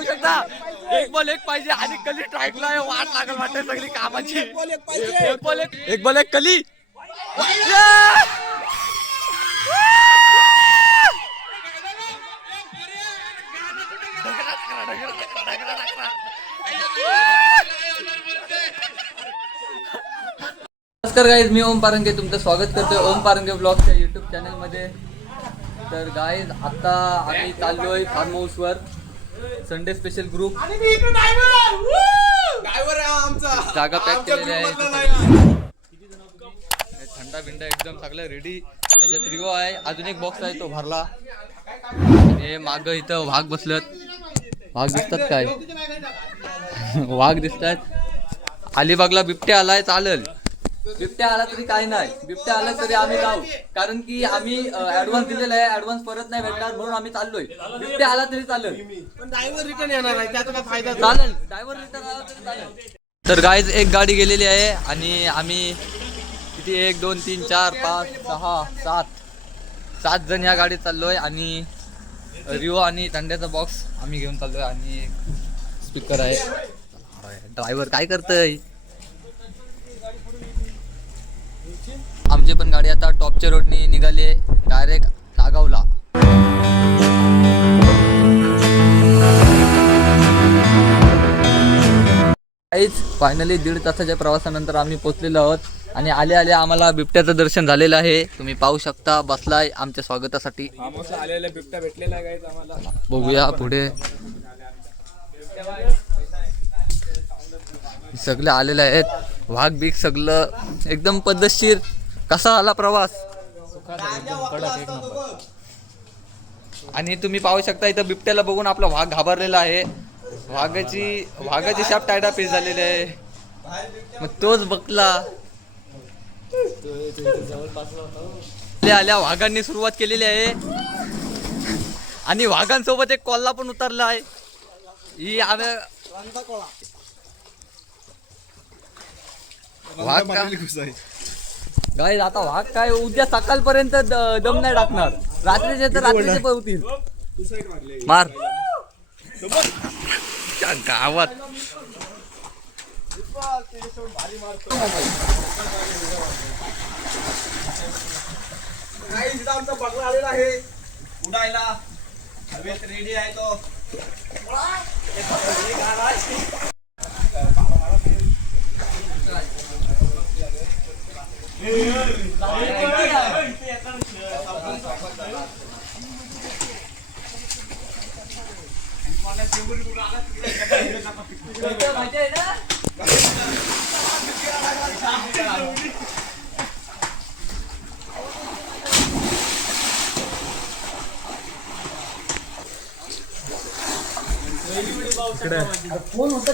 पाहू शकता एक बॉल एक पाहिजे आणि कली स्ट्राईकला आहे. वाट लागल वाटते सगळी कामाची. एक बॉल एक कली. नमस्कार गाईज, मी ओम पारंगे तुमचं स्वागत करतोय ओम पारंगे ब्लॉगच्या यूट्यूब चॅनलमध्ये. तर गाईज आता आम्ही चाललोय फार्म हाऊसवर. संडे स्पेशल ग्रुप जागा पॅक केलेली आहे. थंडा बिंडा एकदम सगळं रेडी. याच्यात रिओ आहे, अजून एक बॉक्स आहे तो भरला. हे माग इथं वाघ बसलत. वाघ दिसतात काय? वाघ दिसतात. अलिबागला बिबट्या आलाय. चालेल, बिबट्या आला तरी काय नाही, बिबट्या आला तरी आम्ही जाऊ, कारण की आम्ही ऍडव्हान्स दिलेला आहे. ऍडव्हान्स परत नाही भेटणार म्हणून आम्ही चाललोय. बिबट्या आला तरी चालेल, पण ड्रायव्हर रिटर्न येणार आहे त्याचा काय फायदा. चालेल, ड्रायव्हर रिटर्न आला तरी चालेल. तर गाईज एक गाडी गेलेली आहे आणि आम्ही किती 1 2 3 4 5 6 7 जण ह्या गाडीत चाललोय. आणि रिओ आणि थंड्याचा बॉक्स आम्ही घेऊन चाललोय आणि स्पीकर आहे. ड्रायव्हर काय करतय? आमची पण गाडी आता टॉपच्या रोडनी निघाली आहे डायरेक्ट नागावला. फायनली 1.5 तासाच्या प्रवासानंतर आम्ही पोहोचलेलो आहोत आणि आले आले आम्हाला बिबट्याचं दर्शन झालेलं आहे. तुम्ही पाहू शकता, बसलाय आमच्या स्वागतासाठी. बिबट्या भेटलेला आहे आम्हाला. बघूया पुढे सगळे आलेले आहेत. वाघ बीक सगळं एकदम पद्धतशीर. कसा आला प्रवास? आणि तुम्ही पाहू शकता इथं बिबट्याला बघून आपला वाघ घाबरलेला आहे. वाघाची शाप टायडा पीस झालेली आहे. मग तोच बघला. आल्या वाघांनी सुरुवात केलेली आहे आणि वाघांसोबत एक कोल्हा पण उतरला आहे. ही आम्ही वाघ गाईज आता वाघ काय उद्या सकाळपर्यंत दम नाही टाकणार. रात्रीचे तर रात्रीचे पळतील. मार गावात आमचा बगला आलेला आहे उडायला. हवेत रेडी आहे तो.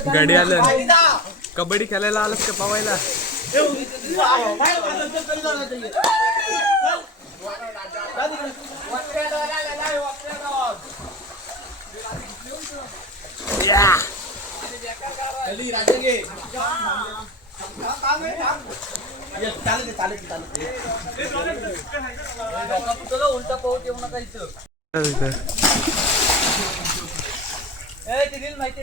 गाडी आलं. कबड्डी खेळायला आलंस का पवायला? उलटा पाहत येऊ नका इथं. माहिती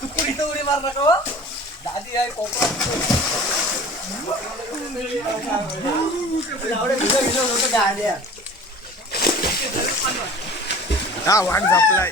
तू इथं उडी मार नका. दादी आहे हा वाघ झापलाय.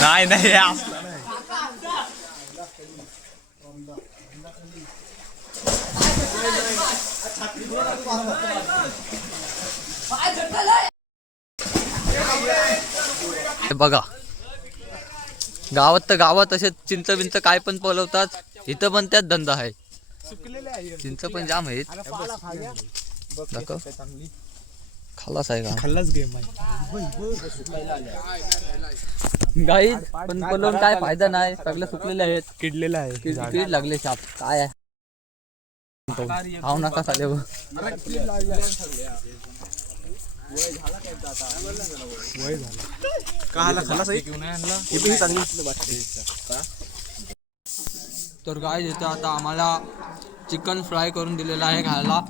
नाही नाही बघा गावात तर गावात असे चिंच बिंच काय पण पलवतात, इथं पण त्याच धंदा आहे. चिंच पण जाम आहेत. दाखव. खालास आहे का? खाल्लाच गेम गाई पण पलवून काय फायदा नाही, सगळे सुकलेले आहेत. किडलेला आहे. कीड लागले साप काय आहे. खाऊ नका साले. तर गाय इथं आता आम्हाला चिकन फ्राय करून दिलेला आहे खायला.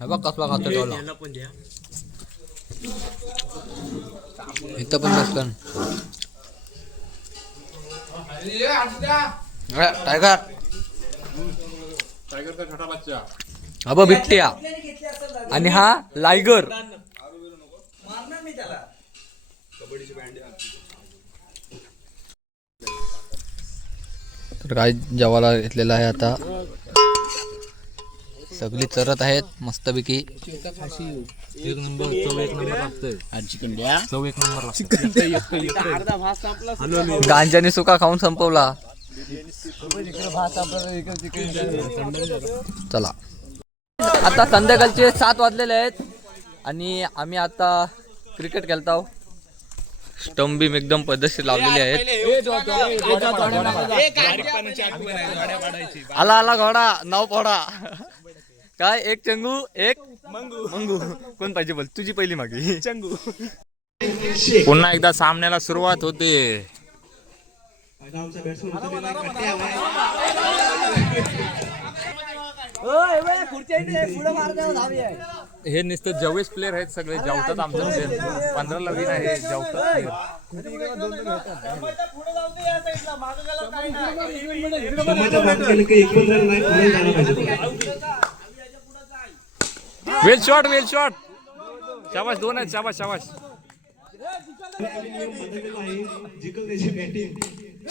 हे बघ कसला खातो ठेवला. इथं पण बसलं टायगर. टाइगर का छोटा बच्चा. अब बिट्ट्या आणि हा लायगर. तर काय जेवायला घेतलेला आहे आता. सगळी चरत आहेत मस्तपैकी. एक नंबर लागतोय. गांजाने सुका खाऊन संपवला. चला आता संध्याकाळचे 7 वाजलेले आहेत आणि आम्ही आता क्रिकेट खेळतो. स्टंप बी एकदम पद्धतशीर लावलेले आहेत. आला आला घोडा नाव पोडा. काय एक चंगू एक मंगू. कोण पाहिजे बोल, तुझी पहिली मागे चंगू. पुन्हा एकदा सामन्याला सुरुवात होते. हे नुसते जवेश प्लेअर आहेत, सगळे जेवतात. आमच्या 15ला विन आहे जेवतात. वेल शॉट शाबाश. 2 आहेत.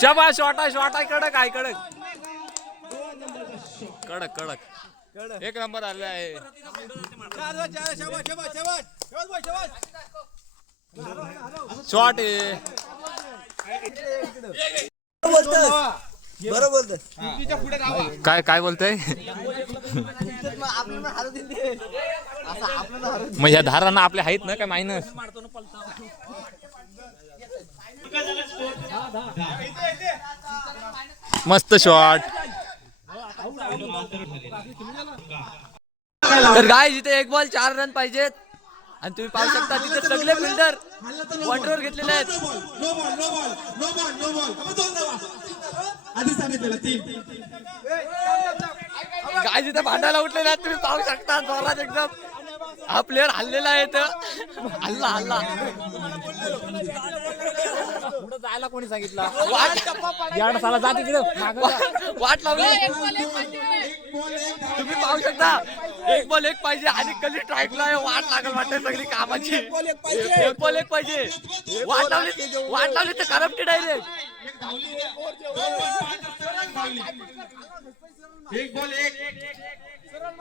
शाबाश शॉट आहे. कडक. एक नंबर आले आहे. शॉट आहे. काय बोलतय. मग ह्या धारांना आपल्या आहेत ना काय मायनस. मस्त शॉट. तर गाय जिथे 1 बॉल 4 रन पाहिजेत आणि तुम्ही पाहू शकता तिथे सगळे फिल्डर वॉटरवर घेतलेले आहेत. गाय जिथे भांडायला उठलेले आहेत तुम्ही पाहू शकता. जोरात एकदम हा प्लेअर हल्लेला आहे. हल्ला जायला कोणी सांगितलं. वाट लावली. तुम्ही पाहू शकता 1 बॉल 1 पाहिजे आणि कली स्ट्राईकला वाट लागल वाटते सगळी कामाची. 1 बॉल 1 पाहिजे. वाट लावली तर करप्टेड आहे.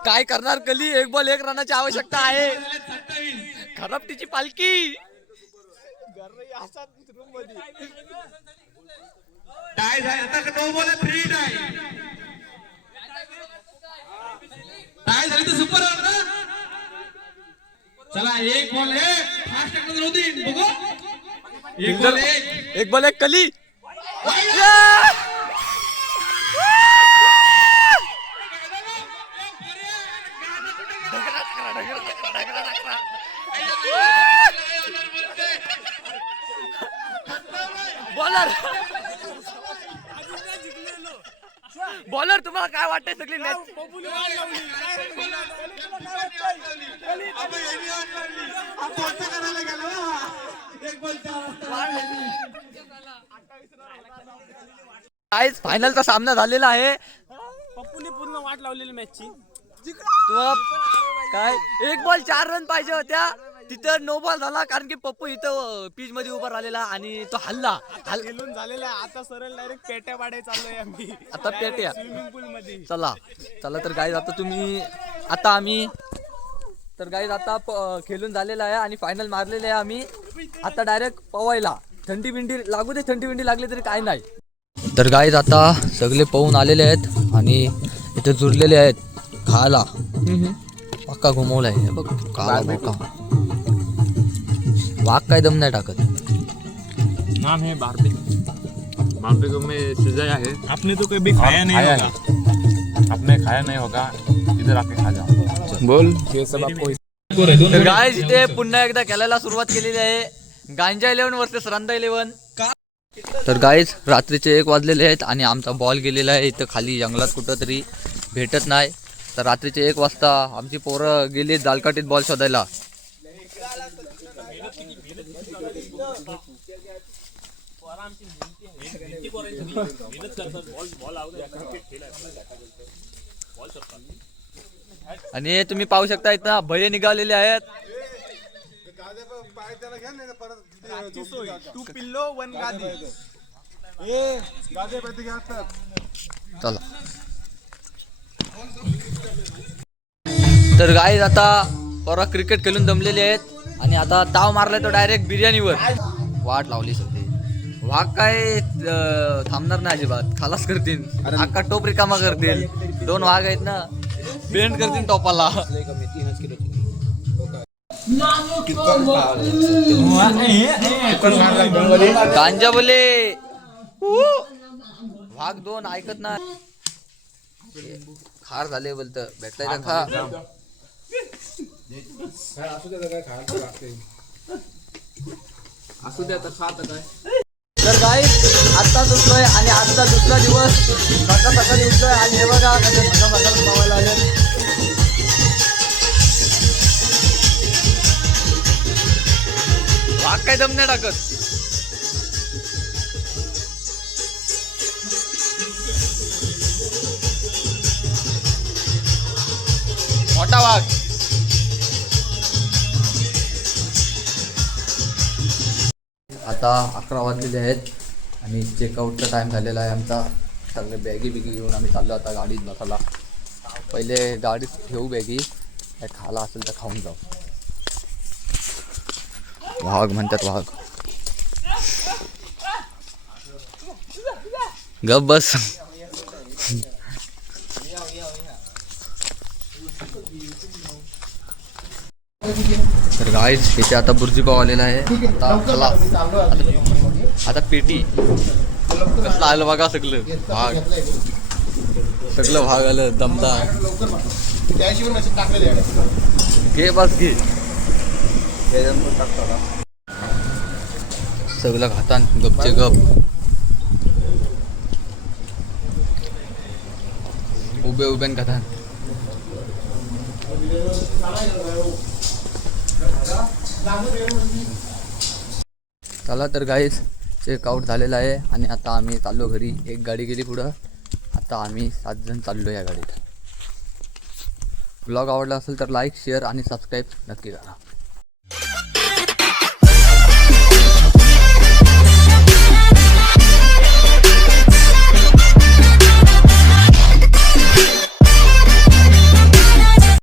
काय करणार कली. 1 बॉल 1 रनाची आवश्यकता आहे. खरपटीची पालखी. टाय झाले आता 9 बॉल 3 टाय झाली तर सुपर ना. चला 1 बॉल 1 फास्ट टेक्नॉलॉजी होती बघू. 1 बॉल 1 कली. बॉलर तुम्हाला काय वाटतंय सगळी मॅच. फायनलचा सामना झालेला आहे. पप्पूने पूर्ण वाट लावलेली मॅचची. काय 1 बॉल 4 रन पाहिजे होत्या. तिथं 9 बॉल झाला कारण की पप्पू इथं पिच मध्ये उभा राहिलेला आणि तो हल्ला. खेळून झालेला आहे. आता सरळ डायरेक्ट पेट्या पाडे चाललोय आम्ही. आता पेट्या स्विमिंग पूल मध्ये. चला तर गाईज आता खेळून झालेला आहे आणि फायनल मारलेले आहे आम्ही. आता डायरेक्ट पवायला थंडी बिंडी लागू दे, थंडी बिंडी लागली तरी काय नाही. तर गाईज आता सगळे पाहून आलेले आहेत आणि इथे जुळलेले आहेत खायला. पक्का घुमवलाय हे बघ, काला बोका. वाघ काय दम नाही टाकत. नाम है बारबेक्यू में सजाया है. आपने तो कभी खाया नहीं होगा. आपने खाया नहीं होगा, इधर आके खा जाओ. बोल ये सब आपको तर गाईज इथे पुन्हा एकदा खेळायला सुरुवात केलेली आहे. गांजा 11 वर्सेस रंदा 11. तर गाईज रात्रीचे 1 वाजलेले आहेत आणि आमचा बॉल गेलेला आहे इथं खाली जंगलात कुठं तरी भेटत नाही. तर रात्रीचे 1 वाजता आमची पोरं गेली दालकाटीत बॉल शोधायला. आणि तुम्ही पाहू शकता इथं भये निघालेले आहेत. चला तर गाईज आता परवा क्रिकेट खेळून दमलेले आहेत आणि आता ताव मारलाय तो डायरेक्ट बिर्याणीवर. वाट लावली सगळी. वाघ काय थांबणार नाही अजिबात, खालास करतील. अख्खा टोप रिकामा करतील. 2 वाघ आहेत ना, बेंड करतील टोपाला. गांजा बोले वाघ 2 ऐकत ना. खार झाले बोलत भेटलाय का खा. असू दे आता खा आता काय. तर गाईस आत्ता उठलोय आणि आजचा दुसरा दिवस. सकाळी उठलोय आणि हे बघा सकाळ पावायला आले. वाघ काय दम नाही टाकत. मोठा वाघ. आता 11 वाजलेले आहेत आणि चेकआउटचा टाइम झालेला आहे आमचा. सगळे बॅगी बिगी घेऊन आम्ही चाललो आता गाडीत बसायला. पहिले गाडीत ठेवू बॅगी, काय खायला असेल तर खाऊन जाऊ. वाघ म्हणतात वाघ. गप बस. तर गाईज इथे आता बुर्जी पाव आलेला आहे. आता खलास. आता पेटी कसलं आलं बघा. सगळं भाग, सगळं भाग आलं दमदार. घे बस घे. सगळं खातान गपचे गप. उभे उभ्यान खातान. चला तर गाईस चेकआउट झालेला आहे आणि आता आम्ही चाललो घरी. एक गाडी गेली पुढं. आता आम्ही 7 जण चाललो या गाडीत. ब्लॉग आवडला असेल तर लाईक, शेअर आणि सबस्क्राईब नक्की करा.